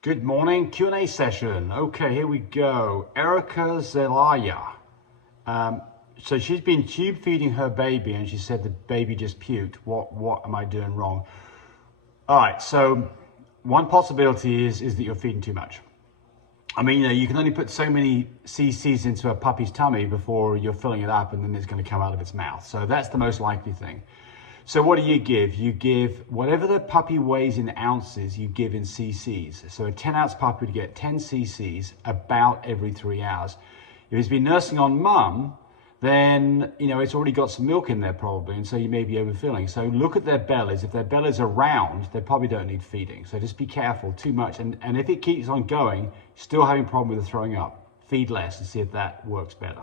Good morning, Q&A session. Okay, here we go. Erica Zelaya. So she's been tube feeding her baby and she said the baby just puked. What am I doing wrong? All right, so one possibility is that you're feeding too much. I mean, you can only put so many cc's into a puppy's tummy before you're filling it up and then it's going to come out of its mouth. So that's the most likely thing. So what do you give? You give whatever the puppy weighs in ounces, you give in cc's. So a 10-ounce puppy would get 10 cc's about every 3 hours. If it's been nursing on mum, then it's already got some milk in there probably, and so you may be overfilling. So look at their bellies. If their bellies are round, they probably don't need feeding. So just be careful, too much. And if it keeps on going, still having a problem with the throwing up, feed less and see if that works better.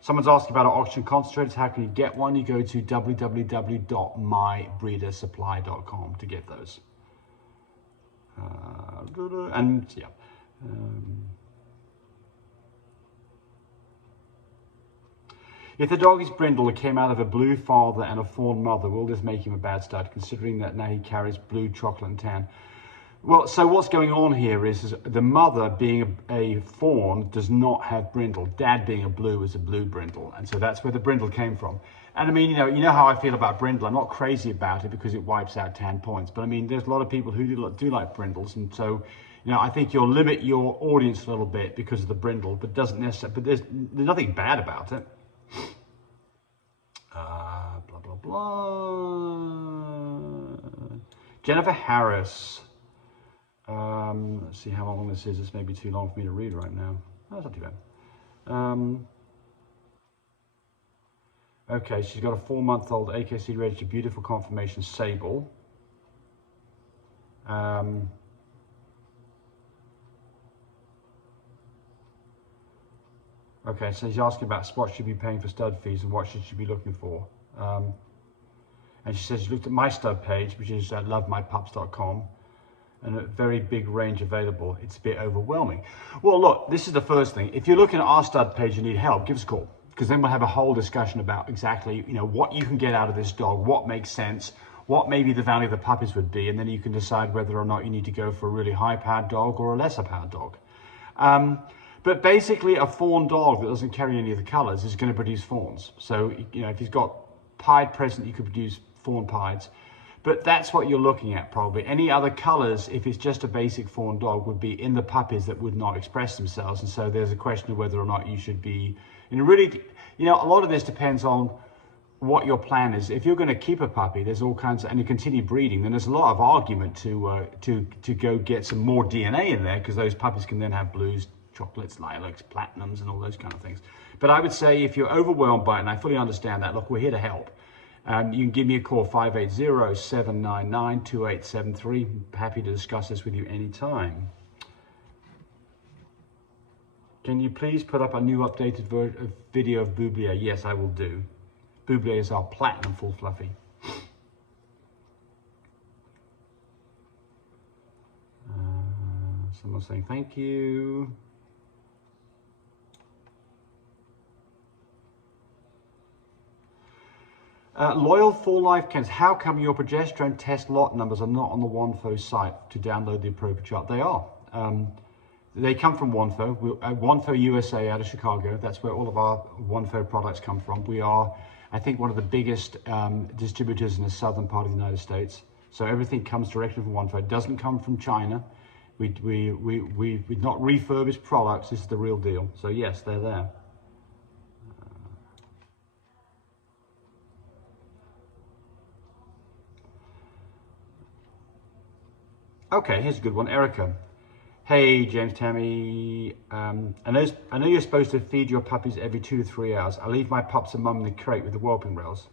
Someone's asking about our oxygen concentrators. How can you get one? You go to www.mybreedersupply.com to get those. If the dog is brindle that came out of a blue father and a fawn mother, will this make him a bad stud, considering that now he carries blue, chocolate and tan? Well, so what's going on here is the mother being a fawn does not have brindle. Dad being a blue is a blue brindle. And so that's where the brindle came from. And I mean, you know how I feel about brindle. I'm not crazy about it because it wipes out tan points. But I mean, there's a lot of people who do like brindles. And so, I think you'll limit your audience a little bit because of the brindle, but doesn't necessarily, but there's nothing bad about it. Blah, blah, blah. Jennifer Harris. Let's see how long this is. This may be too long for me to read right now. No, it's not too bad. Okay, she's got a 4-month-old AKC registered beautiful conformation sable. Okay, so she's asking about what she'd be paying for stud fees and what should she be looking for. And she says she looked at my stud page, which is lovemypups.com. And a very big range available. It's a bit overwhelming. Well, look, this is the first thing. If you're looking at our stud page and need help, give us a call, because then we'll have a whole discussion about exactly, what you can get out of this dog, what makes sense, what maybe the value of the puppies would be, and then you can decide whether or not you need to go for a really high-powered dog or a lesser-powered dog. But basically, a fawn dog that doesn't carry any of the colors is going to produce fawns. So, if he's got pied present, you could produce fawn pieds. But that's what you're looking at probably. Any other colors, if it's just a basic fawn dog, would be in the puppies that would not express themselves. And so there's a question of whether or not you should be, really, a lot of this depends on what your plan is. If you're going to keep a puppy, there's all kinds of, and you continue breeding, then there's a lot of argument to go get some more DNA in there, because those puppies can then have blues, chocolates, lilacs, platinums, and all those kind of things. But I would say if you're overwhelmed by it, and I fully understand that, look, we're here to help. You can give me a call, 580-799-2873. Happy to discuss this with you anytime. Can you please put up a new updated video of Boublier? Yes, I will do. Boublier is our platinum full fluffy. Someone's saying thank you. Loyal for Life Kens, how come your progesterone test lot numbers are not on the OneFo site to download the appropriate chart? They are. They come from OneFo. OneFo USA out of Chicago. That's where all of our OneFo products come from. We are, I think, one of the biggest distributors in the southern part of the United States. So everything comes directly from OneFo. It doesn't come from China. We've not refurbished products. This is the real deal. So yes, they're there. Okay, here's a good one, Erica. Hey, James, Tammy. I know you're supposed to feed your puppies every 2 to 3 hours. I leave my pups and mum in the crate with the whelping rails.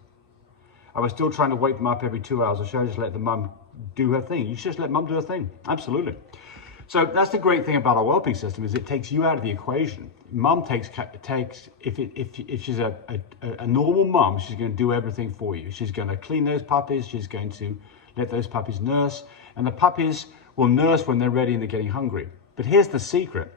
I was still trying to wake them up every 2 hours, or should I just let the mum do her thing? You should just let mum do her thing. Absolutely. So that's the great thing about our whelping system, is it takes you out of the equation. Mum takes if she's a normal mum, she's going to do everything for you. She's going to clean those puppies. She's going to let those puppies nurse, and the puppies will nurse when they're ready and they're getting hungry. But here's the secret.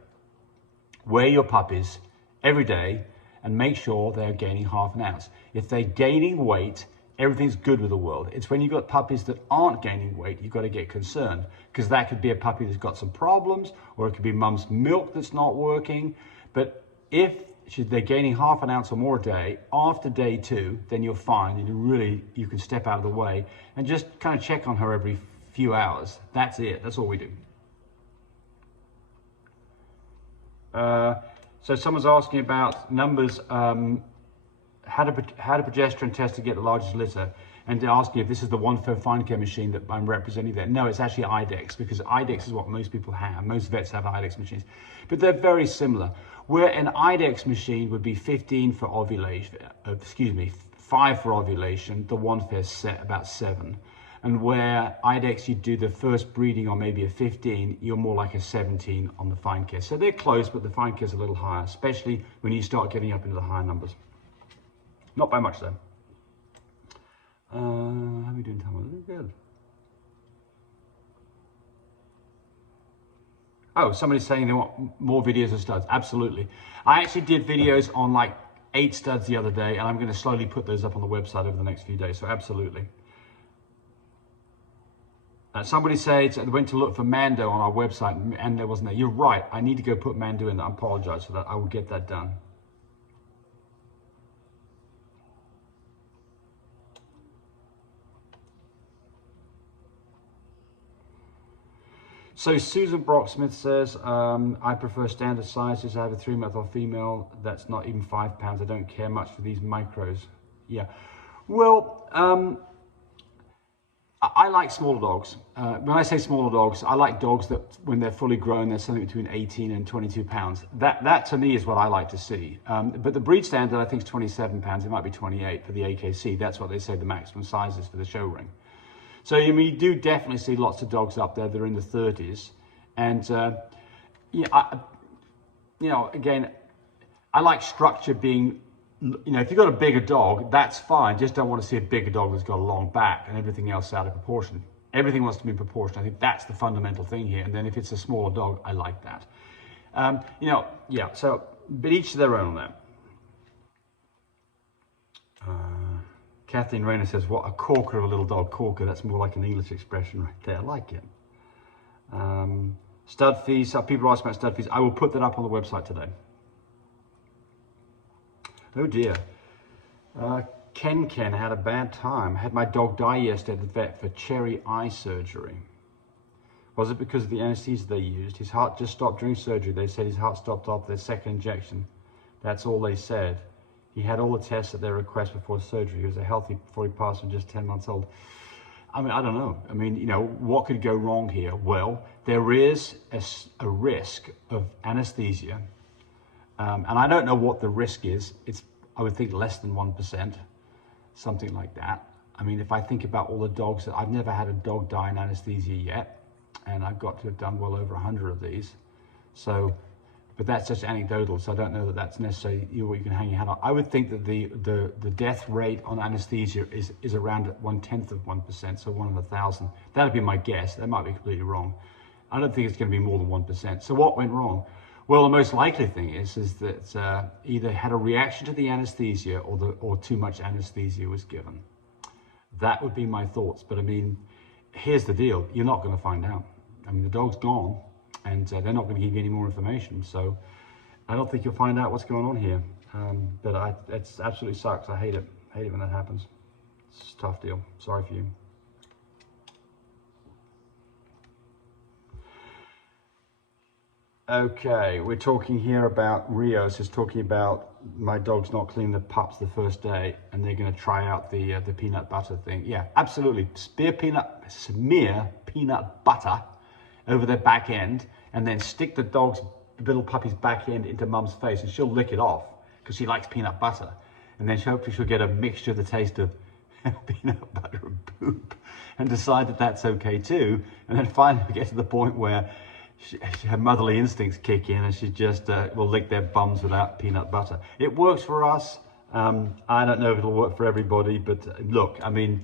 Weigh your puppies every day and make sure they're gaining half an ounce. If they're gaining weight, everything's good with the world. It's when you've got puppies that aren't gaining weight, you've got to get concerned, because that could be a puppy that's got some problems, or it could be mum's milk that's not working. But if they're gaining half an ounce or more a day after day 2, then you're fine, and you can step out of the way and just kind of check on her every few hours. That's it. That's all we do. So someone's asking about numbers. Had a progesterone test to get the largest litter, and they're asking if this is the one for fine care machine that I'm representing there. No, it's actually IDEX, because IDEX is what most people have. Most vets have IDEX machines, but they're very similar. Where an IDEX machine would be 15 for ovulation, 5 for ovulation, the one for about 7. And where IDEX, you do the first breeding on maybe a 15, you're more like a 17 on the fine care. So they're close, but the fine care is a little higher, especially when you start getting up into the higher numbers. Not by much though. How are we doing, Tom? Good. Oh, somebody's saying they want more videos of studs. Absolutely. I actually did videos on like 8 studs the other day, and I'm going to slowly put those up on the website over the next few days. So absolutely. Somebody said they went to look for Mando on our website, and there wasn't there. You're right. I need to go put Mando in there. I apologize for that. I will get that done. So Susan Brocksmith says, I prefer standard sizes. I have a 3-month-old female that's not even 5 pounds. I don't care much for these micros. Yeah. Well, I like smaller dogs. When I say smaller dogs, I like dogs that when they're fully grown, they're something between 18 and 22 pounds. That to me is what I like to see. But the breed standard, I think, is 27 pounds. It might be 28 for the AKC. That's what they say the maximum size is for the show ring. So I mean, you do definitely see lots of dogs up there that are in the 30s, and again, I like structure being, if you've got a bigger dog, that's fine. Just don't want to see a bigger dog that's got a long back and everything else out of proportion. Everything wants to be in proportion. I think that's the fundamental thing here. And then if it's a smaller dog, I like that. So, but each to their own on that. Kathleen Rayner says, what a corker of a little dog. Corker, that's more like an English expression right there. I like it. Stud fees, people are asking about stud fees. I will put that up on the website today. Oh dear. Ken had a bad time. Had my dog die yesterday at the vet for cherry eye surgery. Was it because of the anesthesia they used? His heart just stopped during surgery. They said his heart stopped after their second injection. That's all they said. He had all the tests at their request before surgery. He was a healthy before he passed and just 10 months old. I mean, I don't know. I mean, what could go wrong here? Well, there is a risk of anesthesia. And I don't know what the risk is. It's, I would think, less than 1%, something like that. I mean, if I think about all the dogs I've never had a dog die in anesthesia yet, and I've got to have done well over 100 of these. So, but that's just anecdotal, so I don't know that that's necessarily what you can hang your hat on. I would think that the death rate on anesthesia is around 1/10%, so 1 in 1,000. That'd be my guess. That might be completely wrong. I don't think it's going to be more than 1%. So what went wrong? Well, the most likely thing is that either had a reaction to the anesthesia or too much anesthesia was given. That would be my thoughts. But I mean, here's the deal: you're not going to find out. I mean, the dog's gone, and they're not going to give you any more information. So I don't think you'll find out what's going on here. But it absolutely sucks. I hate it. I hate it when that happens. It's a tough deal. Sorry for you. Okay, we're talking here about Rios is talking about my dog's not cleaning the pups the first day, and they're going to try out the peanut butter thing. Yeah, absolutely. Smear peanut butter over their back end, and then stick the little puppy's back end into mum's face, and she'll lick it off because she likes peanut butter. And then hopefully she'll get a mixture of the taste of peanut butter and poop, and decide that that's okay too. And then finally we get to the point where her motherly instincts kick in, and she just will lick their bums without peanut butter. It works for us. I don't know if it'll work for everybody, but look, I mean,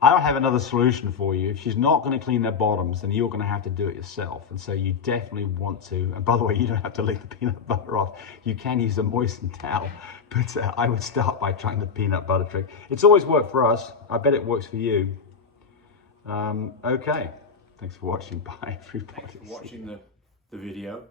I don't have another solution for you. If she's not going to clean their bottoms, then you're going to have to do it yourself. And so you definitely want to, and by the way, you don't have to lick the peanut butter off. You can use a moistened towel, but I would start by trying the peanut butter trick. It's always worked for us. I bet it works for you. Okay, thanks for watching. Bye, everybody. Thanks for watching the video.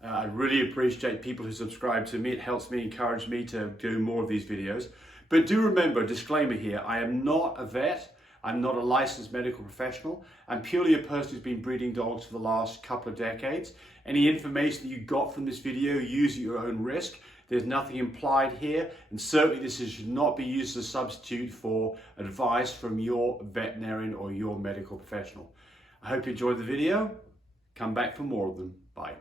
I really appreciate people who subscribe to me. It helps me, encourage me to do more of these videos. But do remember, disclaimer here, I am not a vet. I'm not a licensed medical professional. I'm purely a person who's been breeding dogs for the last couple of decades. Any information that you got from this video, use at your own risk. There's nothing implied here, and certainly this should not be used as a substitute for advice from your veterinarian or your medical professional. I hope you enjoyed the video. Come back for more of them. Bye.